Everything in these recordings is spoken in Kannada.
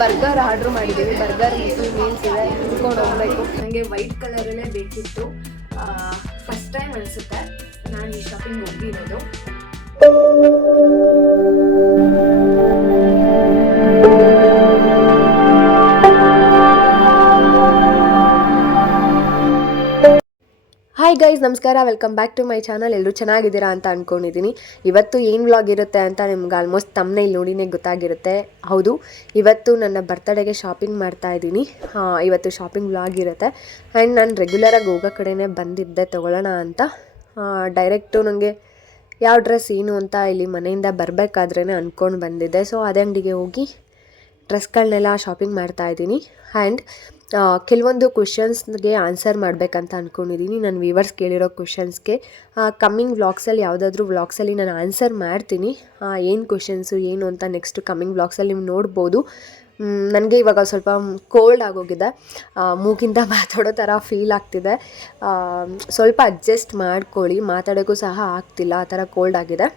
ಬರ್ಗರ್ ಆರ್ಡ್ರ್ ಮಾಡಿದ್ದೀವಿ. ಬರ್ಗರ್ ಮತ್ತು ಮೀಲ್ಸ್ ಇದೆ, ತಿಳ್ಕೊಂಡು ಹೋಗ್ಬೇಕು. ನನಗೆ ವೈಟ್ ಕಲರಲ್ಲೇ ಬೇಕಿತ್ತು. ಫಸ್ಟ್ ಟೈಮ್ ಅನಿಸುತ್ತೆ ನಾನು ಈ ಶಾಪಿಂಗ್ ಹೋಗಿರೋದು. ಹಾಯ್ ಗೈಸ್, ನಮಸ್ಕಾರ, welcome back to my channel. ಎಲ್ಲರೂ ಚೆನ್ನಾಗಿದ್ದೀರಾ ಅಂತ ಅಂದ್ಕೊಂಡಿದ್ದೀನಿ. ಇವತ್ತು ಏನು ವ್ಲಾಗ್ ಇರುತ್ತೆ ಅಂತ ನಿಮ್ಗೆ ಆಲ್ಮೋಸ್ಟ್ ತಮ್ಮನೇಲಿ ನೋಡಿನೇ ಗೊತ್ತಾಗಿರುತ್ತೆ. ಹೌದು, ಇವತ್ತು ನನ್ನ ಬರ್ತಡೇಗೆ ಶಾಪಿಂಗ್ ಮಾಡ್ತಾ ಇದ್ದೀನಿ. ಇವತ್ತು ಶಾಪಿಂಗ್ ವ್ಲಾಗ್ ಇರುತ್ತೆ. ಆ್ಯಂಡ್ ನಾನು ರೆಗ್ಯುಲರಾಗಿ ಹೋಗೋ ಕಡೆನೇ ಬಂದಿದ್ದೆ ತೊಗೊಳ್ಳೋಣ ಅಂತ. ಡೈರೆಕ್ಟು ನನಗೆ ಯಾವ ಡ್ರೆಸ್ ಏನು ಅಂತ ಇಲ್ಲಿ ಮನೆಯಿಂದ ಬರಬೇಕಾದ್ರೇ ಅಂದ್ಕೊಂಡು ಬಂದಿದ್ದೆ. ಸೊ ಅದೇ ಅಂಗಡಿಗೆ ಹೋಗಿ ಡ್ರೆಸ್ಗಳನ್ನೆಲ್ಲ ಶಾಪಿಂಗ್ ಮಾಡ್ತಾಯಿದ್ದೀನಿ. ಆ್ಯಂಡ್ ಕೆಲವೊಂದು ಕ್ವೆಶನ್ಸ್ಗೆ ಆನ್ಸರ್ ಮಾಡಬೇಕಂತ ಅಂದ್ಕೊಂಡಿದ್ದೀನಿ. ನನ್ನ ವ್ಯೂವರ್ಸ್ ಕೇಳಿರೋ ಕ್ವೆಶನ್ಸ್ಗೆ ಕಮ್ಮಿಂಗ್ ವ್ಲಾಗ್ಸಲ್ಲಿ ಯಾವುದಾದ್ರೂ ವ್ಲಾಗ್ಸಲ್ಲಿ ನಾನು ಆನ್ಸರ್ ಮಾಡ್ತೀನಿ. ಏನು ಕ್ವೆಶನ್ಸು ಏನು ಅಂತ ನೆಕ್ಸ್ಟ್ ಕಮ್ಮಿಂಗ್ ವ್ಲಾಗ್ಸಲ್ಲಿ ನೀವು ನೋಡ್ಬೋದು. ನನಗೆ ಇವಾಗ ಸ್ವಲ್ಪ ಕೋಲ್ಡ್ ಆಗೋಗಿದೆ, ಮೂಗಿಂದ ಮಾತಾಡೋ ಥರ ಫೀಲ್ ಆಗ್ತಿದೆ. ಸ್ವಲ್ಪ ಅಡ್ಜಸ್ಟ್ ಮಾಡ್ಕೊಳ್ಳಿ, ಮಾತಾಡೋಕ್ಕೂ ಸಹ ಆಗ್ತಿಲ್ಲ, ಆ ಥರ ಕೋಲ್ಡ್ ಆಗಿದೆ.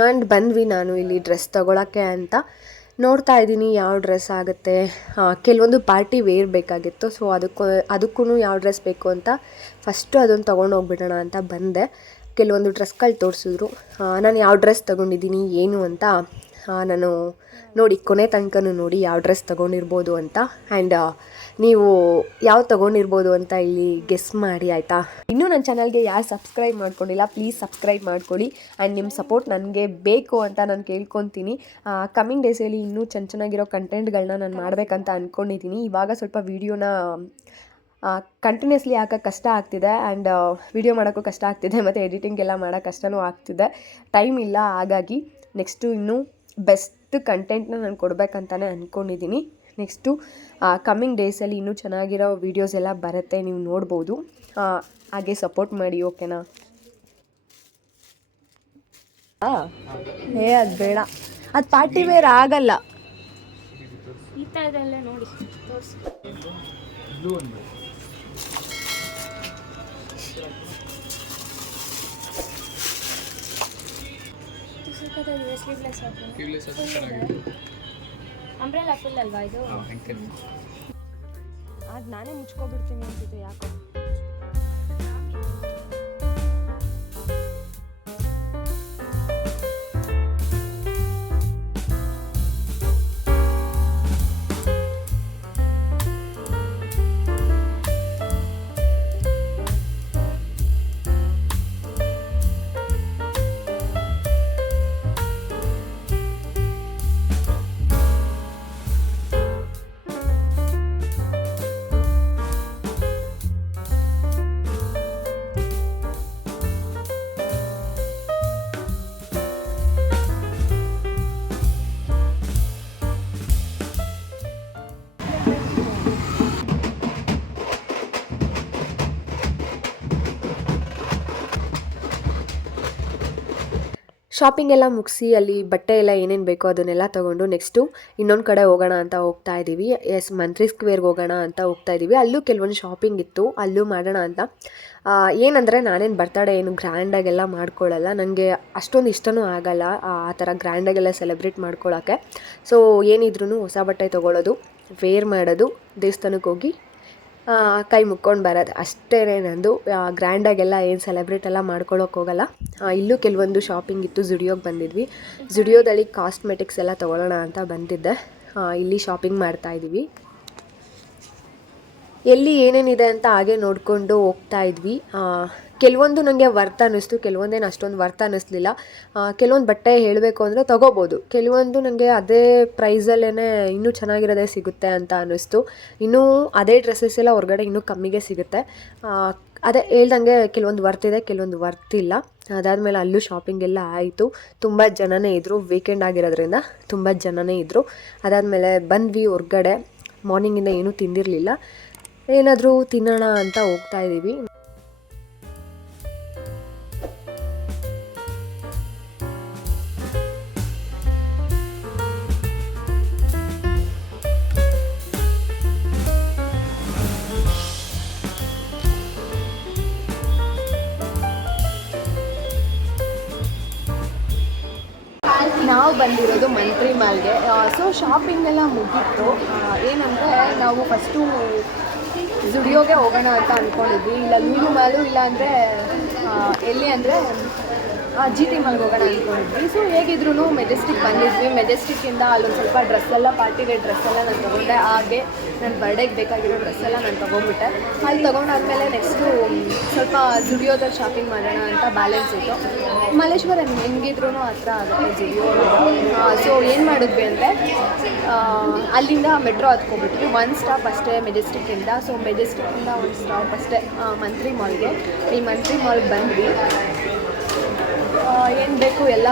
ಆ್ಯಂಡ್ ಬಂದ್ವಿ ನಾನು ಇಲ್ಲಿ ಡ್ರೆಸ್ ತೊಗೊಳಕ್ಕೆ ಅಂತ ನೋಡ್ತಾ ಇದ್ದೀನಿ ಯಾವ ಡ್ರೆಸ್ ಆಗುತ್ತೆ. ಕೆಲವೊಂದು ಪಾರ್ಟಿ ವೇರ್ ಬೇಕಾಗಿತ್ತು. ಸೊ ಅದಕ್ಕೂ ಯಾವ ಡ್ರೆಸ್ ಬೇಕು ಅಂತ ಫಸ್ಟು ಅದನ್ನು ತೊಗೊಂಡು ಹೋಗ್ಬಿಡೋಣ ಅಂತ ಬಂದೆ. ಕೆಲವೊಂದು ಡ್ರೆಸ್ಗಳು ತೋರಿಸಿದ್ರು. ನಾನು ಯಾವ ಡ್ರೆಸ್ ತೊಗೊಂಡಿದ್ದೀನಿ ಏನು ಅಂತ ನಾನು ನೋಡಿ ಕೊನೆ ತನಕನೂ ನೋಡಿ ಯಾವ ಡ್ರೆಸ್ ತೊಗೊಂಡಿರ್ಬೋದು ಅಂತ. ಆ್ಯಂಡ್ ನೀವು ಯಾವ ತೊಗೊಂಡಿರ್ಬೋದು ಅಂತ ಇಲ್ಲಿ ಗೆಸ್ ಮಾಡಿ, ಆಯಿತಾ? ಇನ್ನೂ ನನ್ನ ಚಾನಲ್ಗೆ ಯಾರು ಸಬ್ಸ್ಕ್ರೈಬ್ ಮಾಡ್ಕೊಂಡಿಲ್ಲ, ಪ್ಲೀಸ್ ಸಬ್ಸ್ಕ್ರೈಬ್ ಮಾಡ್ಕೊಳ್ಳಿ. ಆ್ಯಂಡ್ ನಿಮ್ಮ ಸಪೋರ್ಟ್ ನನಗೆ ಬೇಕು ಅಂತ ನಾನು ಕೇಳ್ಕೊತೀನಿ. ಕಮ್ಮಿಂಗ್ ಡೇಸಲ್ಲಿ ಇನ್ನೂ ಚೆನ್ನಾಗಿರೋ ಕಂಟೆಂಟ್ಗಳನ್ನ ನಾನು ಮಾಡಬೇಕಂತ ಅಂದ್ಕೊಂಡಿದ್ದೀನಿ. ಇವಾಗ ಸ್ವಲ್ಪ ವೀಡಿಯೋನ ಕಂಟಿನ್ಯೂಸ್ಲಿ ಹಾಕೋಕ್ಕೆ ಕಷ್ಟ ಆಗ್ತಿದೆ. ಆ್ಯಂಡ್ ವೀಡಿಯೋ ಮಾಡೋಕ್ಕೂ ಕಷ್ಟ ಆಗ್ತಿದೆ, ಮತ್ತು ಎಡಿಟಿಂಗ್ ಎಲ್ಲ ಮಾಡೋಕ್ಕೆ ಕಷ್ಟನೂ ಆಗ್ತಿದೆ. ಟೈಮ್ ಇಲ್ಲ, ಹಾಗಾಗಿ ನೆಕ್ಸ್ಟು ಇನ್ನೂ ಬೆಸ್ಟ್ ಕಂಟೆಂಟ್ನ ನಾನು ಕೊಡಬೇಕಂತಲೇ ಅಂದ್ಕೊಂಡಿದ್ದೀನಿ. ನೆಕ್ಸ್ಟು ಕಮ್ಮಿಂಗ್ ಡೇಸಲ್ಲಿ ಇನ್ನೂ ಚೆನ್ನಾಗಿರೋ ವೀಡಿಯೋಸ್ ಎಲ್ಲ ಬರುತ್ತೆ, ನೀವು ನೋಡ್ಬೋದು. ಹಾಗೆ ಸಪೋರ್ಟ್ ಮಾಡಿ, ಓಕೆನಾ? ಅದು ಬೇಡ, ಅದು ಪಾರ್ಟಿ ವೇರ್ ಆಗಲ್ಲ. ಈ ಥರದೆಲ್ಲ ನೋಡಿ ತೋರಿಸಿ. ಅಂಬ್ರೆಲಾ ಫುಲ್ ಅಲ್ವಾ ಇದು? ಅದು ನಾನೇ ಮುಚ್ಕೊಬಿಡ್ತೀನಿ ಅನ್ಸುತ್ತೆ ಯಾಕೋ. ಶಾಪಿಂಗ್ ಎಲ್ಲ ಮುಗಿಸಿ ಅಲ್ಲಿ ಬಟ್ಟೆ ಎಲ್ಲ ಏನೇನು ಬೇಕೋ ಅದನ್ನೆಲ್ಲ ತೊಗೊಂಡು ನೆಕ್ಸ್ಟು ಇನ್ನೊಂದು ಕಡೆ ಹೋಗೋಣ ಅಂತ ಹೋಗ್ತಾ ಇದ್ದೀವಿ. ಮಂತ್ರಿ ಸ್ಕ್ವೇರ್ಗೆ ಹೋಗೋಣ ಅಂತ ಹೋಗ್ತಾ ಇದ್ದೀವಿ. ಅಲ್ಲೂ ಕೆಲವೊಂದು ಶಾಪಿಂಗ್ ಇತ್ತು, ಅಲ್ಲೂ ಮಾಡೋಣ ಅಂತ. ಏನಂದರೆ ನಾನೇನು ಬರ್ತಡೇ ಏನು ಗ್ರ್ಯಾಂಡಾಗೆಲ್ಲ ಮಾಡ್ಕೊಳ್ಳಲ್ಲ, ನನಗೆ ಅಷ್ಟೊಂದು ಇಷ್ಟನೂ ಆಗಲ್ಲ ಆ ಥರ ಗ್ರ್ಯಾಂಡಾಗೆಲ್ಲ ಸೆಲೆಬ್ರೇಟ್ ಮಾಡ್ಕೊಳ್ಳೋಕ್ಕೆ. ಸೊ ಏನಿದ್ರೂ ಹೊಸ ಬಟ್ಟೆ ತೊಗೊಳ್ಳೋದು, ವೇರ್ ಮಾಡೋದು, ದೇವಸ್ಥಾನಕ್ಕೆ ಹೋಗಿ ಕೈ ಮುಕ್ಕೊಂಡು ಬರೋದು ಅಷ್ಟೇ ನಂದು. ಗ್ರ್ಯಾಂಡಾಗೆಲ್ಲ ಏನು ಸೆಲೆಬ್ರೇಟ್ ಎಲ್ಲ ಮಾಡ್ಕೊಳ್ಳೋಕೆ ಹೋಗಲ್ಲ. ಇಲ್ಲೂ ಕೆಲವೊಂದು ಶಾಪಿಂಗ್ ಇತ್ತು, ಝುಡಿಯೋಗೆ ಬಂದಿದ್ವಿ. ಝುಡಿಯೋದಲ್ಲಿ ಕಾಸ್ಮೆಟಿಕ್ಸ್ ಎಲ್ಲ ತೊಗೊಳ್ಳೋಣ ಅಂತ ಬಂದಿದ್ದೆ. ಇಲ್ಲಿ ಶಾಪಿಂಗ್ ಮಾಡ್ತಾಯಿದ್ವಿ. ಎಲ್ಲಿ ಏನೇನಿದೆ ಅಂತ ಹಾಗೆ ನೋಡಿಕೊಂಡು ಹೋಗ್ತಾ ಇದ್ವಿ. ಕೆಲವೊಂದು ನನಗೆ ವರ್ತ್ ಅನ್ನಿಸ್ತು, ಕೆಲವೊಂದೇನು ಅಷ್ಟೊಂದು ವರ್ತ್ ಅನ್ನಿಸ್ಲಿಲ್ಲ. ಕೆಲವೊಂದು ಬಟ್ಟೆ ಹೇಳಬೇಕು ಅಂದರೆ ತೊಗೋಬೋದು, ಕೆಲವೊಂದು ನನಗೆ ಅದೇ ಪ್ರೈಸಲ್ಲೇ ಇನ್ನೂ ಚೆನ್ನಾಗಿರೋದೇ ಸಿಗುತ್ತೆ ಅಂತ ಅನ್ನಿಸ್ತು. ಇನ್ನೂ ಅದೇ ಡ್ರೆಸ್ಸಸ್ ಎಲ್ಲ ಹೊರಗಡೆ ಇನ್ನೂ ಕಮ್ಮಿಗೆ ಸಿಗುತ್ತೆ. ಅದೇ ಹೇಳ್ದಂಗೆ ಕೆಲವೊಂದು ವರ್ತಿದೆ, ಕೆಲವೊಂದು ವರ್ತಿಲ್ಲ. ಅದಾದಮೇಲೆ ಅಲ್ಲೂ ಶಾಪಿಂಗ್ ಎಲ್ಲ ಆಯಿತು. ತುಂಬ ಜನನೇ ಇದ್ದರು, ವೀಕೆಂಡ್ ಆಗಿರೋದ್ರಿಂದ ತುಂಬ ಜನನೇ ಇದ್ದರು. ಅದಾದಮೇಲೆ ಬಂದ್ವಿ ಹೊರ್ಗಡೆ. ಮಾರ್ನಿಂಗಿಂದ ಏನೂ ತಿಂದಿರಲಿಲ್ಲ, ಏನಾದರೂ ತಿನ್ನೋಣ ಅಂತ ಹೋಗ್ತಾ ಇದ್ದೀವಿ. ನಾವು ಬಂದಿರೋದು ಮಂತ್ರಿ ಮಾಲ್ಗೆ. ಸೊ ಶಾಪಿಂಗ್ ಎಲ್ಲ ಮುಗೀತು. ಏನಂದರೆ ನಾವು ಫಸ್ಟು ಜುಡಿಯೋಗೆ ಹೋಗೋಣ ಅಂತ ಅಂದ್ಕೊಂಡಿದ್ವಿ, ಇಲ್ಲ ಲೂಲು ಮಾಲು, ಇಲ್ಲ ಅಂದರೆ ಎಲ್ಲಿ ಅಂದರೆ ಜಿ ಟಿ ಮಾಲ್ಗೆ ಹೋಗೋಣ ಅಂದ್ಕೊಂಡಿದ್ವಿ. ಸೊ ಹೇಗಿದ್ರು ಮೆಜೆಸ್ಟಿಕ್ ಬಂದಿದ್ವಿ. ಮೆಜೆಸ್ಟಿಕ್ಕಿಂದ ಅಲ್ಲೊಂದು ಸ್ವಲ್ಪ ಡ್ರೆಸ್ ಎಲ್ಲ, ಪಾರ್ಟಿ ವೇರ್ ಡ್ರೆಸ್ ಎಲ್ಲ ನಾನು ತೊಗೊಂಡೆ. ಹಾಗೆ ನನ್ನ ಬರ್ಡೇಗೆ ಬೇಕಾಗಿರೋ ಡ್ರೆಸ್ ಎಲ್ಲ ನಾನು ತೊಗೊಂಡ್ಬಿಟ್ಟೆ. ಅಲ್ಲಿ ತೊಗೊಂಡಾದ್ಮೇಲೆ ನೆಕ್ಸ್ಟು ಸ್ವಲ್ಪ ಜುಡಿಯೋದಲ್ಲಿ ಶಾಪಿಂಗ್ ಮಾಡೋಣ ಅಂತ ಬ್ಯಾಲೆನ್ಸ್ ಇತ್ತು. ಮಲ್ಲೇಶ್ವರ ಹೆಂಗಿದ್ರು ಹತ್ರ ಆಗುತ್ತೆ ಜುಡಿಯೋ. ಸೊ ಏನು ಮಾಡಿದ್ವಿ ಅಂದರೆ ಅಲ್ಲಿಂದ ಮೆಟ್ರೋ ಹತ್ಕೊಬಿಟ್ವಿ. ಒಂದು ಸ್ಟಾಪ್ ಅಷ್ಟೇ ಮೆಜೆಸ್ಟಿಕ್ಕಿಂದ. ಸೊ ಮೆಜೆಸ್ಟಿಕ್ಕಿಂದ ಒಂದು ಸ್ಟಾಪ್ ಅಷ್ಟೇ ಮಂತ್ರಿ ಮಾಲ್ಗೆ. ಈ ಮಂತ್ರಿ ಮಾಲ್ಗೆ ಬಂದ್ವಿ. ಏನು ಬೇಕು ಎಲ್ಲ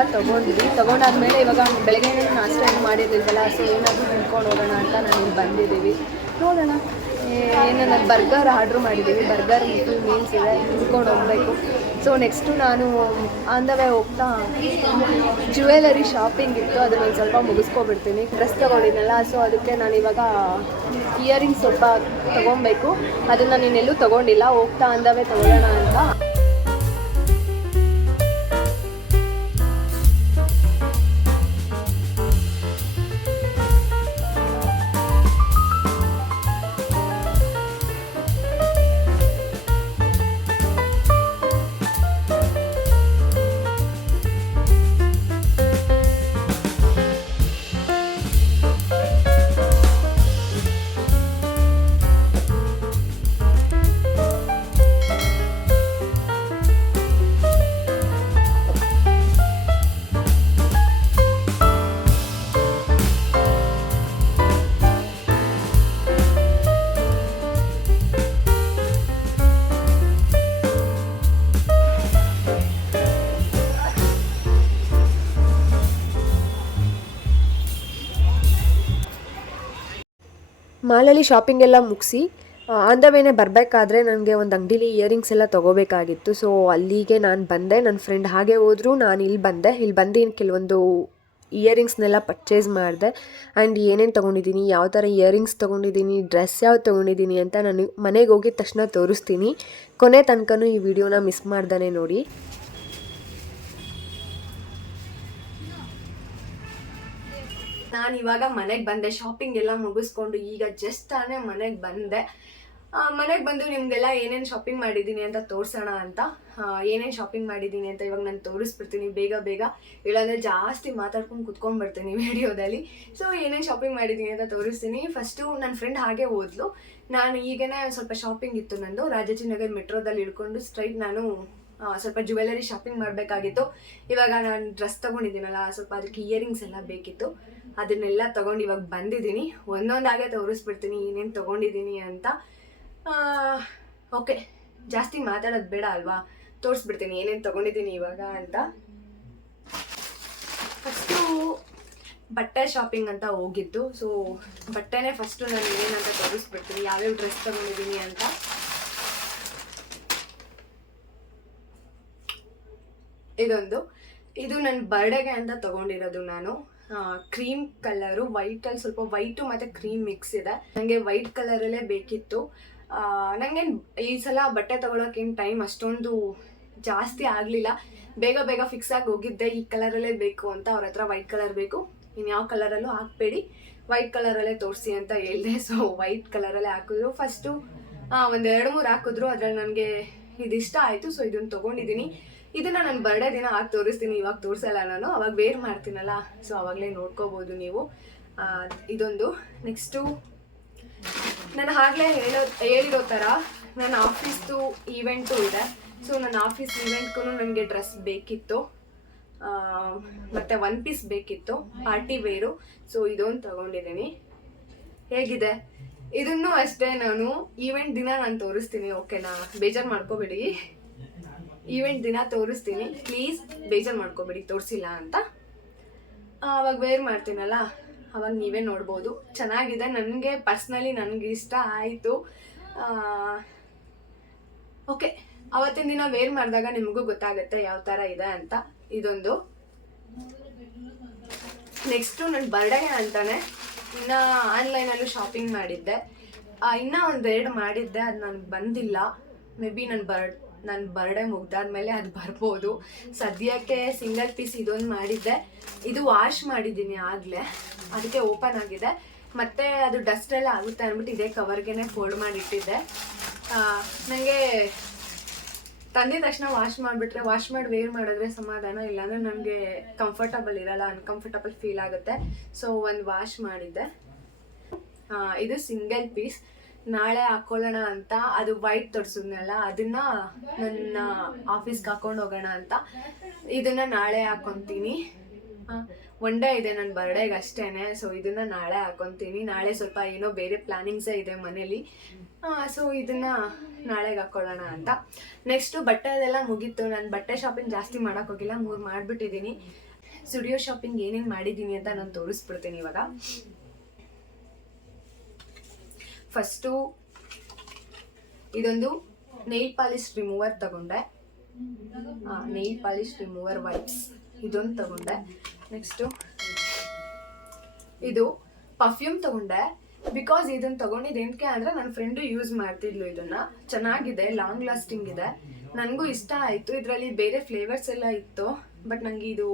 ತೊಗೊಂಡಾದ್ಮೇಲೆ ಇವಾಗ ಬೆಳಗ್ಗೆ ನಾಷ್ಟ ಏನು ಮಾಡಿರ್ಲಿಲ್ವಲ್ಲ, ಸೊ ಏನಾದರೂ ತಿನ್ಕೊಂಡು ಹೋಗೋಣ ಅಂತ ನಾನು ಇಲ್ಲಿ ಬಂದಿದ್ದೀವಿ. ನೋಡೋಣ ನಾನು ಬರ್ಗರ್ ಆರ್ಡ್ರ್ ಮಾಡಿದ್ದೀವಿ. ಬರ್ಗರ್ ಫುಲ್ ಮೀಲ್ಸ್ ಇದೆ, ತಿನ್ಕೊಂಡು ಹೋಗಬೇಕು. ಸೊ ನೆಕ್ಸ್ಟು ನಾನು ಆನ್ ದ ವೇ ಹೋಗ್ತಾ ಜ್ಯುವೆಲರಿ ಶಾಪಿಂಗ್ ಇತ್ತು, ಅದನ್ನು ಒಂದು ಸ್ವಲ್ಪ ಮುಗಿಸ್ಕೊಬಿಡ್ತೀನಿ. ಡ್ರೆಸ್ ತೊಗೊಂಡಿದ್ನಲ್ಲ, ಸೊ ಅದಕ್ಕೆ ನಾನು ಇವಾಗ ಇಯರಿಂಗ್ಸ್ ಸ್ವಲ್ಪ ತೊಗೊಬೇಕು. ಅದನ್ನು ನಾನು ಇನ್ನೆಲ್ಲೂ ತೊಗೊಂಡಿಲ್ಲ, ಹೋಗ್ತಾ ಆನ್ ದ ವೇ ತೊಗೊಳ್ಳೋಣ ಅಂತ. ಮಾಲಲ್ಲಿ ಶಾಪಿಂಗ್ ಎಲ್ಲ ಮುಗಿಸಿ ಆನ್ ದ ವೇನೆ ಬರಬೇಕಾದ್ರೆ ನನಗೆ ಒಂದು ಅಂಗಡೀಲಿ ಇಯರಿಂಗ್ಸ್ ಎಲ್ಲ ತೊಗೋಬೇಕಾಗಿತ್ತು. ಸೊ ಅಲ್ಲಿಗೆ ನಾನು ಬಂದೆ. ನನ್ನ ಫ್ರೆಂಡ್ ಹಾಗೆ ಹೋದರೂ ನಾನು ಇಲ್ಲಿ ಬಂದೆ. ಇಲ್ಲಿ ಬಂದು ಕೆಲವೊಂದು ಇಯರಿಂಗ್ಸ್ನೆಲ್ಲ ಪರ್ಚೇಸ್ ಮಾಡಿದೆ. ಆ್ಯಂಡ್ ಏನೇನು ತೊಗೊಂಡಿದ್ದೀನಿ, ಯಾವ ಥರ ಇಯರಿಂಗ್ಸ್ ತೊಗೊಂಡಿದ್ದೀನಿ, ಡ್ರೆಸ್ ಯಾವ್ದು ತೊಗೊಂಡಿದ್ದೀನಿ ಅಂತ ನಾನು ಮನೆಗೆ ಹೋಗಿದ ತಕ್ಷಣ ತೋರಿಸ್ತೀನಿ. ಕೊನೆ ತನಕನೂ ಈ ವಿಡಿಯೋನ ಮಿಸ್ ಮಾಡ್ದೇ ನೋಡಿ. ನಾನು ಇವಾಗ ಮನೆಗೆ ಬಂದೆ. ಶಾಪಿಂಗ್ ಎಲ್ಲ ಮುಗಿಸ್ಕೊಂಡು ಈಗ ಜಸ್ಟ್ ತಾನೇ ಮನೆಗೆ ಬಂದೆ. ಮನೆಗೆ ಬಂದು ನಿಮಗೆಲ್ಲ ಏನೇನು ಶಾಪಿಂಗ್ ಮಾಡಿದ್ದೀನಿ ಅಂತ ತೋರಿಸೋಣ ಅಂತ. ಏನೇನು ಶಾಪಿಂಗ್ ಮಾಡಿದ್ದೀನಿ ಅಂತ ಇವಾಗ ನಾನು ತೋರಿಸ್ಬಿಡ್ತೀನಿ ಬೇಗ. ಇಲ್ಲಾಂದರೆ ಜಾಸ್ತಿ ಮಾತಾಡ್ಕೊಂಡು ಕುತ್ಕೊಂಡ್ಬಿಡ್ತೀನಿ ವಿಡಿಯೋದಲ್ಲಿ. ಸೊ ಏನೇನು ಶಾಪಿಂಗ್ ಮಾಡಿದ್ದೀನಿ ಅಂತ ತೋರಿಸ್ತೀನಿ. ಫಸ್ಟು ನನ್ನ ಫ್ರೆಂಡ್ ಹಾಗೆ ಹೋದ್ಲು. ನಾನು ಈಗನೇ ಸ್ವಲ್ಪ ಶಾಪಿಂಗ್ ಇತ್ತು ನಂದು. ರಾಜಾಜಿನಗರ್ ಮೆಟ್ರೋದಲ್ಲಿ ಇಳ್ಕೊಂಡು ಸ್ಟ್ರೈಟ್ ನಾನು ಸ್ವಲ್ಪ ಜ್ಯುವೆಲರಿ ಶಾಪಿಂಗ್ ಮಾಡಬೇಕಾಗಿತ್ತು. ಇವಾಗ ನಾನು ಡ್ರೆಸ್ ತೊಗೊಂಡಿದ್ದೀನಲ್ಲ, ಸ್ವಲ್ಪ ಅದಕ್ಕೆ ಇಯರಿಂಗ್ಸ್ ಎಲ್ಲ ಬೇಕಿತ್ತು. ಅದನ್ನೆಲ್ಲ ತೊಗೊಂಡು ಇವಾಗ ಬಂದಿದ್ದೀನಿ. ಒಂದೊಂದಾಗೆ ತೋರಿಸ್ಬಿಡ್ತೀನಿ ಏನೇನು ತೊಗೊಂಡಿದ್ದೀನಿ ಅಂತ. ಓಕೆ, ಜಾಸ್ತಿ ಮಾತಾಡೋದು ಬೇಡ ಅಲ್ವಾ, ತೋರಿಸ್ಬಿಡ್ತೀನಿ ಏನೇನು ತೊಗೊಂಡಿದ್ದೀನಿ ಇವಾಗ ಅಂತ. ಫಸ್ಟು ಬಟ್ಟೆ ಶಾಪಿಂಗ್ ಅಂತ ಹೋಗಿದ್ದು. ಸೊ ಬಟ್ಟೆನೇ ಫಸ್ಟು ನಾನು ಏನಂತ ತೋರಿಸ್ಬಿಡ್ತೀನಿ, ಯಾವ್ಯಾವ ಡ್ರೆಸ್ ತೊಗೊಂಡಿದ್ದೀನಿ ಅಂತ. ಇದು ನನ್ನ ಬರ್ಡೇಗೆ ಅಂತ ತೊಗೊಂಡಿರೋದು ನಾನು. ಕ್ರೀಮ್ ಕಲರು, ವೈಟಲ್ಲಿ ಸ್ವಲ್ಪ ವೈಟು ಮತ್ತು ಕ್ರೀಮ್ ಮಿಕ್ಸ್ ಇದೆ. ನನಗೆ ವೈಟ್ ಕಲರಲ್ಲೇ ಬೇಕಿತ್ತು. ನನಗೇನು ಈ ಸಲ ಬಟ್ಟೆ ತೊಗೊಳೋಕ್ಕೇನು ಟೈಮ್ ಅಷ್ಟೊಂದು ಜಾಸ್ತಿ ಆಗಲಿಲ್ಲ. ಬೇಗ ಫಿಕ್ಸ್ ಆಗಿ ಹೋಗಿದ್ದೆ, ಈ ಕಲರಲ್ಲೇ ಬೇಕು ಅಂತ. ಅವ್ರ ಹತ್ರ ವೈಟ್ ಕಲರ್ ಬೇಕು, ಇನ್ಯಾವ ಕಲರಲ್ಲೂ ಹಾಕಬೇಡಿ, ವೈಟ್ ಕಲರಲ್ಲೇ ತೋರಿಸಿ ಅಂತ ಹೇಳಿದೆ. ಸೊ ವೈಟ್ ಕಲರಲ್ಲೇ ಹಾಕಿದ್ರು. ಫಸ್ಟು ಒಂದು 2-3 ಹಾಕಿದ್ರು. ಅದ್ರಲ್ಲಿ ನನಗೆ ಇದಿಷ್ಟ ಆಯಿತು. ಸೊ ಇದನ್ನು ತೊಗೊಂಡಿದ್ದೀನಿ. ಇದನ್ನು ನಾನು ಬರ್ಡೇ ದಿನ ಹಾಕಿ ತೋರಿಸ್ತೀನಿ, ಇವಾಗ ತೋರಿಸಲ್ಲ ನಾನು. ಅವಾಗ ವೇರ್ ಮಾಡ್ತೀನಲ್ಲ, ಸೊ ಅವಾಗಲೇ ನೋಡ್ಕೋಬೋದು ನೀವು. ಇದೊಂದು. ನೆಕ್ಸ್ಟು ನಾನು ಆಗಲೇ ಹೇಳಿರೋ ಥರ ನನ್ನ ಆಫೀಸ್ದು ಈವೆಂಟು ಇದೆ. ಸೊ ನನ್ನ ಆಫೀಸ್ ಈವೆಂಟ್ಗೂ ನನಗೆ ಡ್ರೆಸ್ ಬೇಕಿತ್ತು, ಮತ್ತು 1 ಪೀಸ್ ಬೇಕಿತ್ತು, ಪಾರ್ಟಿ ವೇರು. ಸೊ ಇದೊಂದು ತೊಗೊಂಡಿದ್ದೀನಿ. ಹೇಗಿದೆ? ಇದನ್ನು ಅಷ್ಟೇ ನಾನು ಈವೆಂಟ್ ದಿನ ನಾನು ತೋರಿಸ್ತೀನಿ, ಓಕೆನಾ? ಬೇಜಾರು ಮಾಡ್ಕೋಬೇಡಿ, ಈವೆಂಟ್ ದಿನ ತೋರಿಸ್ತೀನಿ, ಪ್ಲೀಸ್ ಬೇಜಾರು ಮಾಡ್ಕೋಬೇಡಿ ತೋರಿಸಿಲ್ಲ ಅಂತ. ಅವಾಗ ವೇರ್ ಮಾಡ್ತೀನಲ್ಲ, ಅವಾಗ ನೀವೇ ನೋಡ್ಬೋದು. ಚೆನ್ನಾಗಿದೆ, ನನಗೆ ಪರ್ಸ್ನಲಿ ನನಗೆ ಇಷ್ಟ ಆಯಿತು. ಓಕೆ, ಅವತ್ತಿನ ದಿನ ವೇರ್ ಮಾಡಿದಾಗ ನಿಮಗೂ ಗೊತ್ತಾಗುತ್ತೆ ಯಾವ ಥರ ಇದೆ ಅಂತ. ಇದೊಂದು. ನೆಕ್ಸ್ಟು ನನ್ನ ಬರ್ಡೇ ಅಂತಾನೆ ಇನ್ನು ಆನ್ಲೈನಲ್ಲೂ ಶಾಪಿಂಗ್ ಮಾಡಿದ್ದೆ. ಇನ್ನೂ 1-2 ಮಾಡಿದ್ದೆ, ಅದು ನನಗೆ ಬಂದಿಲ್ಲ. ಮೇ ಬಿ ನನ್ನ ನನ್ನ ಬರ್ಡೇ ಮುಗ್ದಾದ್ಮೇಲೆ ಅದು ಬರ್ಬೋದು. ಸದ್ಯಕ್ಕೆ ಸಿಂಗಲ್ ಪೀಸ್ ಇದೊಂದು ಮಾಡಿದ್ದೆ, ಇದು ವಾಶ್ ಮಾಡಿದ್ದೀನಿ ಆಗಲೇ, ಅದಕ್ಕೆ ಓಪನ್ ಆಗಿದೆ. ಮತ್ತು ಅದು ಡಸ್ಟ್ ಎಲ್ಲ ಆಗುತ್ತೆ ಅಂದ್ಬಿಟ್ಟು ಇದೇ ಕವರ್ಗೆ ಫೋಲ್ಡ್ ಮಾಡಿಟ್ಟಿದ್ದೆ. ನನಗೆ ತಂದಿದ ತಕ್ಷಣ ವಾಶ್ ಮಾಡಿಬಿಟ್ರೆ, ವಾಶ್ ಮಾಡಿ ವೇರ್ ಮಾಡಿದ್ರೆ ಸಮಾಧಾನ, ಇಲ್ಲಾಂದರೆ ನನಗೆ ಕಂಫರ್ಟಬಲ್ ಇರಲ್ಲ, ಅನ್ಕಂಫರ್ಟಬಲ್ ಫೀಲ್ ಆಗುತ್ತೆ. ಸೊ ಒಂದು ವಾಶ್ ಮಾಡಿದ್ದೆ. ಇದು ಸಿಂಗಲ್ ಪೀಸ್, ನಾಳೆ ಹಾಕೊಳ್ಳೋಣ ಅಂತ. ಅದು ವೈಟ್ ತೊಡ್ಸಿದ್ನಲ್ಲ, ಅದನ್ನ ನನ್ನ ಆಫೀಸ್ಗೆ ಹಾಕೊಂಡು ಹೋಗೋಣ ಅಂತ ಇದನ್ನ ನಾಳೆ ಹಾಕೊತೀನಿ. ಒನ್ ಡೇ ಇದೆ ನನ್ನ ಬರ್ಡೇಗೆ ಅಷ್ಟೇನೆ. ಸೊ ಇದನ್ನ ನಾಳೆ ಹಾಕೊತೀನಿ. ನಾಳೆ ಸ್ವಲ್ಪ ಏನೋ ಬೇರೆ ಪ್ಲಾನಿಂಗ್ಸೇ ಇದೆ ಮನೇಲಿ. ಸೊ ಇದನ್ನ ನಾಳೆಗೆ ಹಾಕೊಳ್ಳೋಣ ಅಂತ. ನೆಕ್ಸ್ಟು ಬಟ್ಟೆ ಅದೆಲ್ಲ ಮುಗೀತು. ನಾನು ಬಟ್ಟೆ ಶಾಪಿಂಗ್ ಜಾಸ್ತಿ ಮಾಡೋಕ್ಕೋಗಿಲ್ಲ, 3 ಮಾಡಿಬಿಟ್ಟಿದ್ದೀನಿ. ಸ್ಟುಡಿಯೋ ಶಾಪಿಂಗ್ ಏನೇನು ಮಾಡಿದ್ದೀನಿ ಅಂತ ನಾನು ತೋರಿಸ್ಬಿಡ್ತೀನಿ ಇವಾಗ. ಫಸ್ಟು ಇದೊಂದು ನೈಲ್ ಪಾಲಿಶ್ ರಿಮೂವರ್ ತಗೊಂಡೆ, ನೈಲ್ ಪಾಲಿಶ್ ರಿಮೂವರ್ ವೈಪ್ಸ್ ಇದೊಂದು ತಗೊಂಡೆ. ನೆಕ್ಸ್ಟು ಇದು ಪರ್ಫ್ಯೂಮ್ ತಗೊಂಡೆ. ಬಿಕಾಸ್ ಇದನ್ನು ತಗೊಂಡಿದ್ದು ಏನಕ್ಕೆ ಅಂದರೆ ನನ್ನ ಫ್ರೆಂಡು ಯೂಸ್ ಮಾಡ್ತಿದ್ಲು ಇದನ್ನು, ಚೆನ್ನಾಗಿದೆ, ಲಾಂಗ್ ಲಾಸ್ಟಿಂಗ್ ಇದೆ, ನನಗೂ ಇಷ್ಟ ಆಯಿತು. ಇದರಲ್ಲಿ ಬೇರೆ ಫ್ಲೇವರ್ಸ್ ಎಲ್ಲ ಇತ್ತು, ಬಟ್ ನನಗೆ ಇದು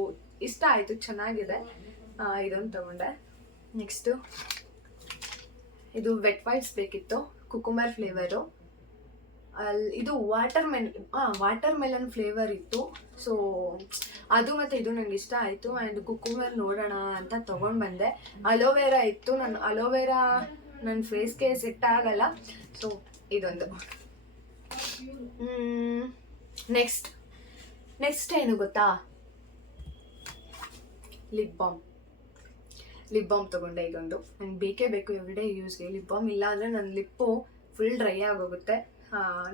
ಇಷ್ಟ ಆಯಿತು, ಚೆನ್ನಾಗಿದೆ. ಇದೊಂದು ತಗೊಂಡೆ. ನೆಕ್ಸ್ಟು ಇದು ವೆಟ್ ವೈಪ್ಸ್ ಬೇಕಿತ್ತು, ಕುಕುಂಬರ್ ಫ್ಲೇವರು. ಇದು ವಾಟರ್ ಮೆಲನ್ ಫ್ಲೇವರ್ ಇತ್ತು. ಸೊ ಅದು ಮತ್ತು ಇದು ನನಗೆ ಇಷ್ಟ ಆಯಿತು. ಆ್ಯಂಡ್ ಕುಕುಂಬರ್ ನೋಡೋಣ ಅಂತ ತೊಗೊಂಡು ಬಂದೆ. ಅಲೋವೆರಾ ಇತ್ತು, ನಾನು ಅಲೋವೆರಾ ನನ್ನ ಫೇಸ್ಗೆ ಸೆಟ್ ಆಗಲ್ಲ, ಸೊ ಇದೊಂದು. ನೆಕ್ಸ್ಟ್ ಏನು ಗೊತ್ತಾ, ಲಿಪ್ ಬಾಮ್ ತೊಗೊಂಡೆ. ಇದೊಂದು ನಂಗೆ ಬೇಕೇ ಬೇಕು ಎವ್ರಿಡೇ ಯೂಸ್ಗೆ. ಲಿಪ್ ಬಾಮ್ ಇಲ್ಲ ಅಂದರೆ ನನ್ನ ಲಿಪ್ಪು ಫುಲ್ ಡ್ರೈ ಆಗೋಗುತ್ತೆ.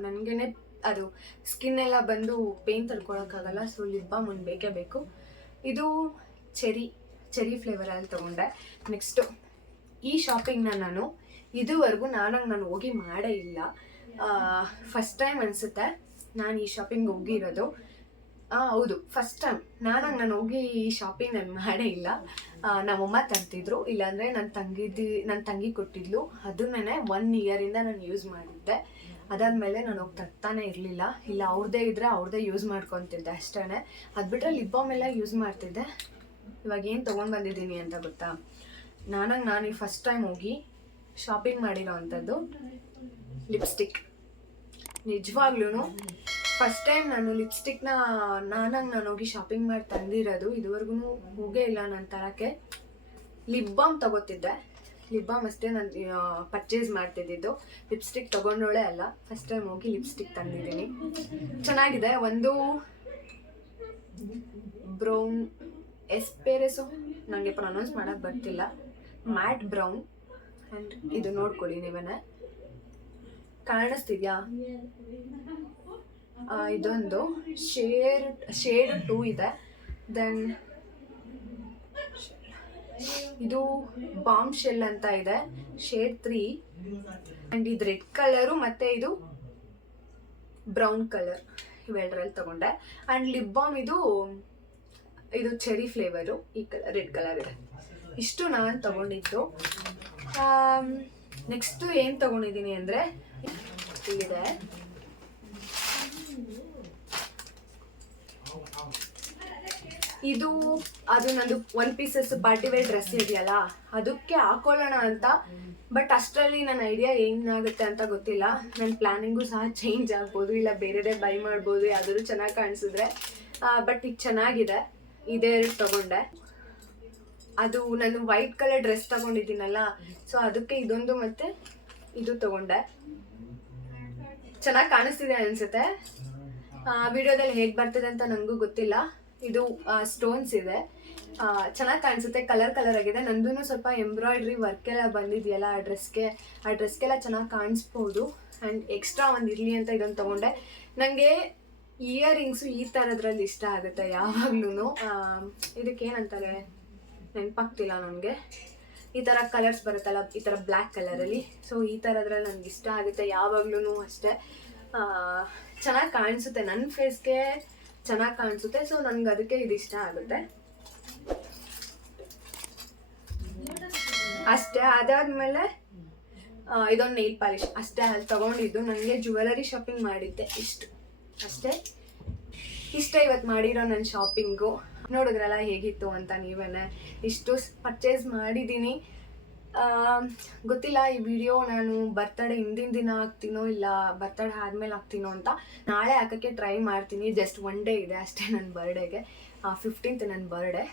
ನನಗೇ ಅದು ಸ್ಕಿನ್ ಎಲ್ಲ ಬಂದು ಪೇನ್ ತಡ್ಕೊಳಕ್ಕಾಗಲ್ಲ. ಸೊ ಲಿಪ್ ಬಾಮ್ ಒಂದು ಬೇಕೇ ಬೇಕು. ಇದು ಚೆರಿ ಫ್ಲೇವರಲ್ಲಿ ತೊಗೊಂಡೆ. ನೆಕ್ಸ್ಟು ಈ ಶಾಪಿಂಗ್ನ ನಾನು ಇದುವರೆಗೂ ನಾನು ಹೋಗಿ ಮಾಡೇ ಇಲ್ಲ. ಫಸ್ಟ್ ಟೈಮ್ ಅನಿಸುತ್ತೆ ನಾನು ಈ ಶಾಪಿಂಗ್ ಹೋಗಿರೋದು. ಹೌದು, ಫಸ್ಟ್ ಟೈಮ್ ನಾನು ಹೋಗಿ ಈ ಶಾಪಿಂಗ್ ನಾನು ಮಾಡೇ ಇಲ್ಲ. ನಮ್ಮಮ್ಮ ತರ್ತಿದ್ರು, ಇಲ್ಲಾಂದರೆ ನನ್ನ ತಂಗಿ ಕೊಟ್ಟಿದ್ಲು. ಅದನ್ನೇ 1 ಇಯರಿಂದ ನಾನು ಯೂಸ್ ಮಾಡಿದ್ದೆ. ಅದಾದಮೇಲೆ ನಾನು ಹೋಗಿ ತರ್ತಾನೆ ಇರಲಿಲ್ಲ. ಇಲ್ಲ ಅವ್ರದ್ದೇ ಇದ್ದರೆ ಅವ್ರದ್ದೇ ಯೂಸ್ ಮಾಡ್ಕೊತಿದ್ದೆ ಅಷ್ಟೇ. ಅದು ಬಿಟ್ಟರೆ ಲಿಪ್ ಬಾಮ್ ಎಲ್ಲ ಯೂಸ್ ಮಾಡ್ತಿದ್ದೆ. ಇವಾಗ ಏನು ತೊಗೊಂಡು ಬಂದಿದ್ದೀನಿ ಅಂತ ಗೊತ್ತಾ, ನಾನು ಈ ಫಸ್ಟ್ ಟೈಮ್ ಹೋಗಿ ಶಾಪಿಂಗ್ ಮಾಡಿರೋ ಅಂಥದ್ದು ಲಿಪ್ಸ್ಟಿಕ್. ನಿಜವಾಗ್ಲೂ ಫಸ್ಟ್ ಟೈಮ್ ನಾನು ಲಿಪ್ಸ್ಟಿಕ್ನ ನಾನು ಹೋಗಿ ಶಾಪಿಂಗ್ ಮಾಡಿ ತಂದಿರೋದು. ಇದುವರೆಗೂ ಹೋಗೇ ಇಲ್ಲ ನಾನು ತರೋಕ್ಕೆ. ಲಿಪ್ ಬಾಮ್ ತಗೋತಿದ್ದೆ, ಲಿಪ್ ಬಾಮ್ ಅಷ್ಟೇ ನಾನು ಪರ್ಚೇಸ್ ಮಾಡ್ತಿದ್ದಿದ್ದು. ಲಿಪ್ಸ್ಟಿಕ್ ತೊಗೊಂಡೋಳೆ ಅಲ್ಲ, ಫಸ್ಟ್ ಟೈಮ್ ಹೋಗಿ ಲಿಪ್ಸ್ಟಿಕ್ ತಂದಿದ್ದೀನಿ. ಚೆನ್ನಾಗಿದೆ. ಒಂದು ಬ್ರೌನ್ ಎಸ್ಪೆರೆಸೋ, ನನಗೆ ಪ್ರೊನೌನ್ಸ್ ಮಾಡೋಕ್ಕೆ ಬರ್ತಿಲ್ಲ, ಮ್ಯಾಟ್ ಬ್ರೌನ್. ಆ್ಯಂಡ್ ಇದು ನೋಡ್ಕೊಳ್ಳಿ ನೀವೇ, ಕಾಣಿಸ್ತಿದ್ಯಾ? ಇದೊಂದು ಶೇಡ್ 2 ಇದೆ. ದೆನ್ ಇದು ಬಾಂಬ್ ಶೆಲ್ ಅಂತ ಇದೆ, ಶೇಡ್ 3. ಆ್ಯಂಡ್ ಇದು ರೆಡ್ ಕಲರು ಮತ್ತು ಇದು ಬ್ರೌನ್ ಕಲರ್, ಇವೆರಡರಲ್ಲಿ ತಗೊಂಡೆ. ಆ್ಯಂಡ್ ಲಿಪ್ ಬಾಮ್ ಇದು ಚೆರಿ ಫ್ಲೇವರು, ಈ ಕಲರ್ ರೆಡ್ ಕಲರ್ ಇದೆ. ಇಷ್ಟು ನಾನು ತಗೊಂಡಿದ್ದು. ನೆಕ್ಸ್ಟು ಏನು ತಗೊಂಡಿದ್ದೀನಿ ಅಂದರೆ ಇಲ್ಲಿದೆ, ಅದು ನಂದು 1 ಪೀಸಸ್ ಪಾರ್ಟಿ ವೇರ್ ಡ್ರೆಸ್ ಇದೆಯಲ್ಲ, ಅದಕ್ಕೆ ಹಾಕೊಳ್ಳೋಣ ಅಂತ. ಬಟ್ ಅಷ್ಟರಲ್ಲಿ ನನ್ನ ಐಡಿಯಾ ಏನಾಗುತ್ತೆ ಅಂತ ಗೊತ್ತಿಲ್ಲ. ನನ್ನ ಪ್ಲ್ಯಾನಿಂಗು ಸಹ ಚೇಂಜ್ ಆಗ್ಬೋದು, ಇಲ್ಲ ಬೇರೆದೇ ಬೈ ಮಾಡ್ಬೋದು, ಯಾವ್ದಾದ್ರು ಚೆನ್ನಾಗಿ ಕಾಣಿಸಿದ್ರೆ. ಬಟ್ ಈಗ ಚೆನ್ನಾಗಿದೆ, ಇದೇ ತೊಗೊಂಡೆ. ಅದು ನಾನು ವೈಟ್ ಕಲರ್ ಡ್ರೆಸ್ ತೊಗೊಂಡಿದ್ದೀನಲ್ಲ, ಸೊ ಅದಕ್ಕೆ ಇದೊಂದು ಮತ್ತು ಇದು ತೊಗೊಂಡೆ. ಚೆನ್ನಾಗಿ ಕಾಣಿಸ್ತಿದೆ ಅನಿಸುತ್ತೆ. ವಿಡಿಯೋದಲ್ಲಿ ಹೇಗೆ ಬರ್ತಿದೆ ಅಂತ ನನಗೂ ಗೊತ್ತಿಲ್ಲ. ಇದು ಸ್ಟೋನ್ಸ್ ಇದೆ, ಚೆನ್ನಾಗಿ ಕಾಣಿಸುತ್ತೆ, ಕಲರ್ ಆಗಿದೆ. ನಂದೂ ಸ್ವಲ್ಪ ಎಂಬ್ರಾಯ್ಡ್ರಿ ವರ್ಕ್ ಎಲ್ಲ ಬಂದಿದೆಯಲ್ಲ ಆ ಡ್ರೆಸ್ಗೆಲ್ಲ ಚೆನ್ನಾಗಿ ಕಾಣಿಸ್ಬೋದು. ಆ್ಯಂಡ್ ಎಕ್ಸ್ಟ್ರಾ ಒಂದು ಇರಲಿ ಅಂತ ಇದನ್ನು ತೊಗೊಂಡೆ. ನನಗೆ ಇಯರಿಂಗ್ಸು ಈ ಥರದ್ರಲ್ಲಿ ಇಷ್ಟ ಆಗುತ್ತೆ ಯಾವಾಗ್ಲೂ. ಇದಕ್ಕೇನಂತಾರೆ ನೆನಪಾಗ್ತಿಲ್ಲ ನನಗೆ. ಈ ಥರ ಕಲರ್ಸ್ ಬರುತ್ತಲ್ಲ, ಈ ಥರ ಬ್ಲ್ಯಾಕ್ ಕಲರಲ್ಲಿ, ಸೊ ಈ ಥರದ್ರಲ್ಲಿ ನನಗೆ ಇಷ್ಟ ಆಗುತ್ತೆ ಯಾವಾಗ್ಲೂ ಅಷ್ಟೇ. ಚೆನ್ನಾಗಿ ಕಾಣಿಸುತ್ತೆ, ನನ್ನ ಫೇಸ್ಗೆ ಚೆನ್ನಾಗಿ ಕಾಣಿಸುತ್ತೆ. ಸೊ ನನಗೆ ಅದಕ್ಕೆ ಇದು ಇಷ್ಟ ಆಗುತ್ತೆ ಅಷ್ಟೇ. ಅದಾದಮೇಲೆ ಇದೊಂದು ನೈಲ್ ಪಾಲಿಶ್ ಅಷ್ಟೇ ಅಲ್ಲಿ ತೊಗೊಂಡಿದ್ದು. ನನಗೆ ಜ್ಯುವೆಲರಿ ಶಾಪಿಂಗ್ ಮಾಡಿದ್ದೆ ಇಷ್ಟು. ಅಷ್ಟೇ. ಇಷ್ಟ ಇವತ್ತು ಮಾಡಿರೋ ನನ್ನ ಶಾಪಿಂಗು. ನೋಡಿದ್ರಲ್ಲ ಹೇಗಿತ್ತು ಅಂತ ನೀವೇನೆ. ಇಷ್ಟು ಪರ್ಚೇಸ್ ಮಾಡಿದ್ದೀನಿ. ಗೊತ್ತಿಲ್ಲ ಈ ವಿಡಿಯೋ ನಾನು ಬರ್ತಡೇ ಹಿಂದಿನ ದಿನ ಹಾಕ್ತೀನೋ ಇಲ್ಲ ಬರ್ತಡೇ ಆದಮೇಲೆ ಹಾಕ್ತೀನೋ ಅಂತ. ನಾಳೆ ಹಾಕೋಕ್ಕೆ ಟ್ರೈ ಮಾಡ್ತೀನಿ. ಜಸ್ಟ್ 1 ಡೇ ಇದೆ ಅಷ್ಟೇ ನನ್ನ ಬರ್ಡೇಗೆ. 15th ನನ್ನ ಬರ್ಡೇ.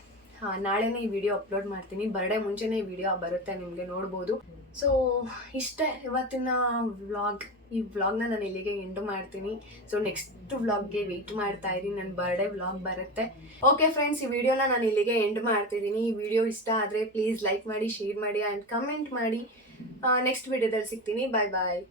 ನಾಳೆನೇ ಈ ವಿಡಿಯೋ ಅಪ್ಲೋಡ್ ಮಾಡ್ತೀನಿ. ಬರ್ಡೇ ಮುಂಚೆನೇ ಈ ವಿಡಿಯೋ ಬರುತ್ತೆ, ನಿಮಗೆ ನೋಡ್ಬೋದು. ಸೊ ಇಷ್ಟೇ ಇವತ್ತಿನ ವ್ಲಾಗ್. ಈ ವ್ಲಾಗ್ನ ನಾನು ಇಲ್ಲಿಗೆ ಎಂಡ್ ಮಾಡ್ತೀನಿ. ಸೊ ನೆಕ್ಸ್ಟ್ ವ್ಲಾಗ್ಗೆ ವೆಯ್ಟ್ ಮಾಡ್ತಾ ಇದ್ದೀನಿ, ನನ್ನ ಬರ್ಡೇ ವ್ಲಾಗ್ ಬರುತ್ತೆ. ಓಕೆ ಫ್ರೆಂಡ್ಸ್, ಈ ವಿಡಿಯೋನ ನಾನು ಇಲ್ಲಿಗೆ ಎಂಡ್ ಮಾಡ್ತಿದ್ದೀನಿ. ಈ ವಿಡಿಯೋ ಇಷ್ಟ ಆದರೆ ಪ್ಲೀಸ್ ಲೈಕ್ ಮಾಡಿ, ಶೇರ್ ಮಾಡಿ ಆ್ಯಂಡ್ ಕಮೆಂಟ್ ಮಾಡಿ. ನೆಕ್ಸ್ಟ್ ವಿಡಿಯೋದಲ್ಲಿ ಸಿಗ್ತೀನಿ. ಬಾಯ್ ಬಾಯ್.